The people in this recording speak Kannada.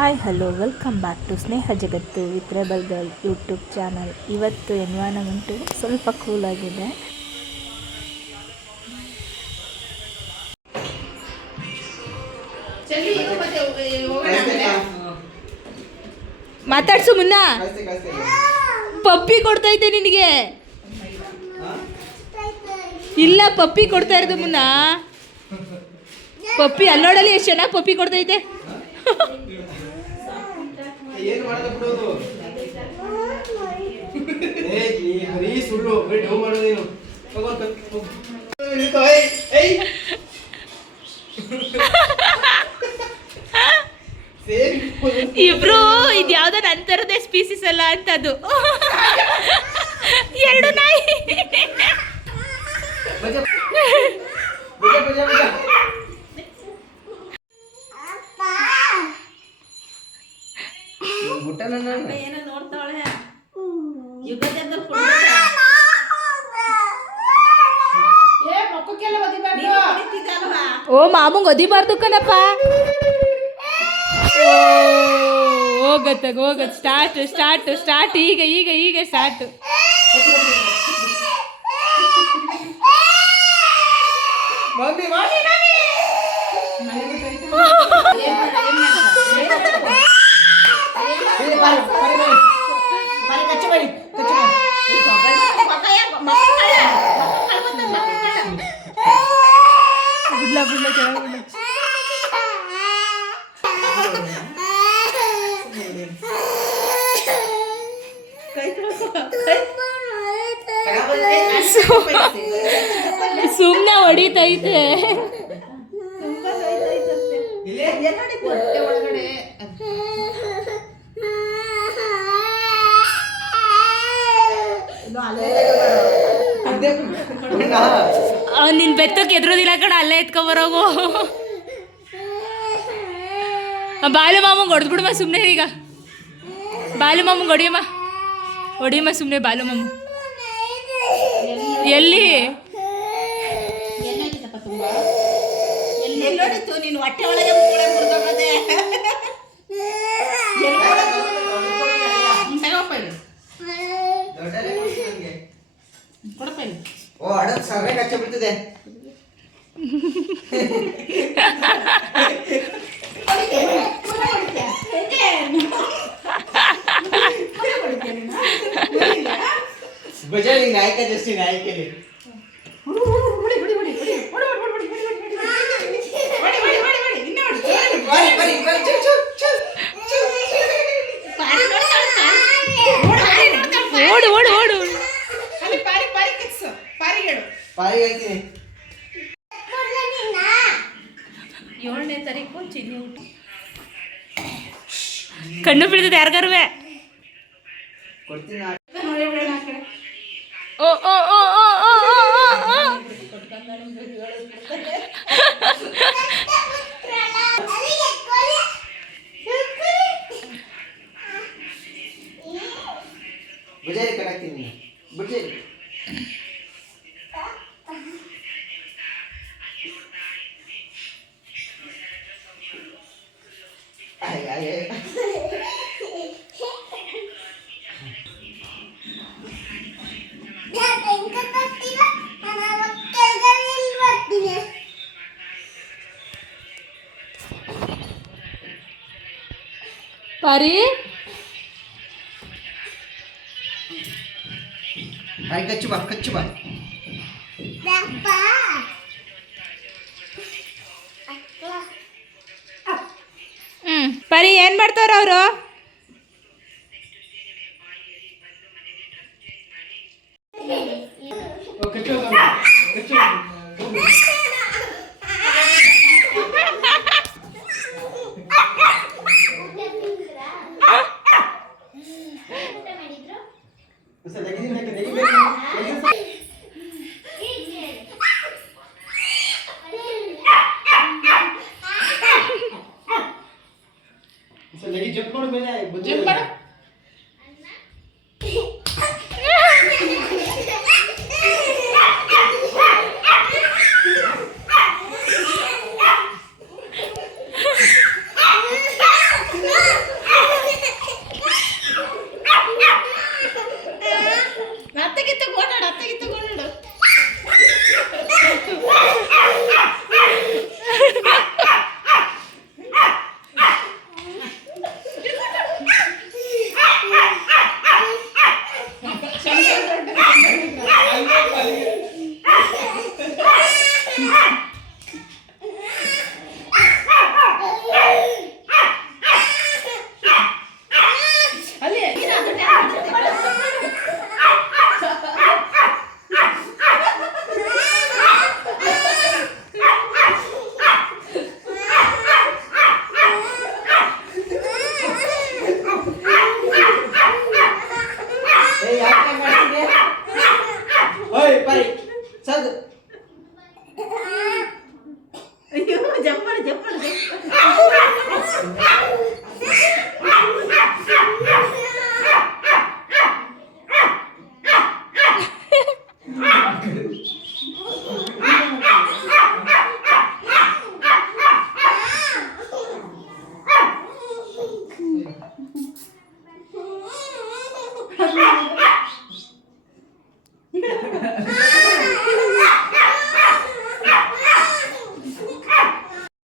Hi hello welcome back to Sneha Jagattu with rebel girl YouTube channel. ಇವತ್ತು ಎನ್ವೈರನ್ಮೆಂಟು ಸ್ವಲ್ಪ ಕೂಲಾಗಿದೆ. ಮಾತಾಡ್ಸು ಮುನ್ನ. ಪಪ್ಪಿ ಕೊಡ್ತಾ ಇದ್ದೆ ನಿನಗೆ. ಇಲ್ಲ, ಪಪ್ಪಿ ಕೊಡ್ತಾ ಇರೋದು ಮುನ್ನ. ಪಪ್ಪಿ ಅಲ್ಲೋಡಲಿ ಎಷ್ಟು ಚೆನ್ನಾಗಿ ಪಪ್ಪಿ ಕೊಡ್ತೈತೆ. ಏನು ಮಾಡದ ಬಿಡೋದು ಬರೀ ಸುಳ್ಳು ಬರೀ ಡೌ ಮಾಡೋದೇನು. ಇಬ್ರು ಇದ್ಯಾವ್ದೋ ನಂತರದೇ ಸ್ಪೀಸಿಸ್ ಅಲ್ಲ ಅಂತದ್ದು. ಎರಡು ನಾಯಿ. ಓ ಮಾಮಂಗ್ ಒದಿಬಾರ್ದು ಕಣಪ್ಪ. ಹೋಗತ್ತ ಸ್ಟಾರ್ಟ್ ಸ್ಟಾರ್ಟ್ ಸ್ಟಾರ್ಟ್ ಈಗ ಈಗ ಈಗ ಸ್ಟಾರ್ಟ್. ಸುಮ್ಮನೆ ಹೊಡಿತೈತೆ. ನಿನ್ ಬೆತ್ತಕ್ಕೆ ಎದುರೋದಿಲ್ಲ ಕಣ, ಅಲ್ಲೇ ಎತ್ಕೊಬರೋಗು. ಬಾಲು ಮಾಮಂಗೆ ಹೊಡೆದ್ಬಿಡಮ್ಮ ಸುಮ್ಮನೆ. ಈಗ ಬಾಲು ಮಾಮಂಗೆ ಹೊಡಿಯಮ್ಮ ಸುಮ್ಮನೆ. ಬಾಲು ಮಾಮ ಎಲ್ಲಿ ನೀನು ಹೊಟ್ಟೆ ಒಳಗೆ ಓ ಅಡಕ್ ಸಗಣಿ ಕಚ್ಚ ಬಿಡ್ತದೆ. ಬಜಾರಿ ನಾಯಕ ಜಸ್ಟಿ ನಾಯಕಲಿ ಓಡು ಓಡು ಓಡು. ಪಾರಿ ಹೇಳ್ತೀನಿ. 7ನೇ ತಾರೀಕು ಚಿನ್ನಿ ಊಟ. ಕಣ್ಣು ಬೀಳ್ತದೆ ಯಾರಿಗಾರುವೆ. ಕೊಡ್ತೀನಿ. ಓ ಓ ಓ ಓ ಓ ಓ. ಬಜಾರಿ ಕಟ್ಟಾಕ್ತೀನಿ ಬಜಾರಿ. ಪಾರಿ ಹಾಯ್ ಕಚ್ಚು ಬಾ ಕಚ್ಚು ಬಾ. ಪಾರಿ ಏನ್ ಮಾಡ್ತಾರ ಅವರು? ಜಂಪ್ ಮಾಡು ಮೇಲೆ ಜಂಪ್ ಮಾಡು.